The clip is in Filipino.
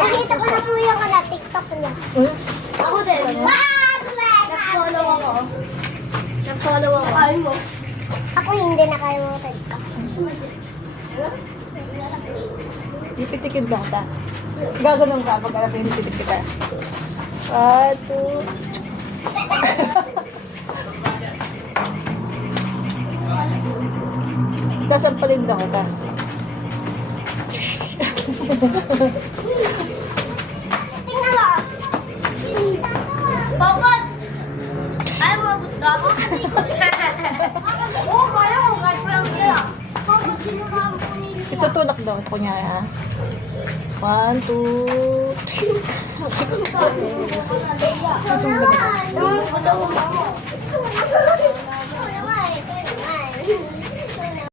Nakita ko na po yung TikTok niya. Ako din. Nag-follow ako. Nag-follow ako. Ako hindi nakalimutan ko. Pipitikid lang ta. Gaganon ka pag alam yung pipitik ka. 1, 2. Sasampalin lang kita. Tingnan mo. Focus! Ay, mo gusto ako? Oo, kaya ko. Kahit lang sila. Focus, sino ka ang pumili? Itutulak daw. Ito kunyari ha. 1, 2, 3. Ito naman. Ito,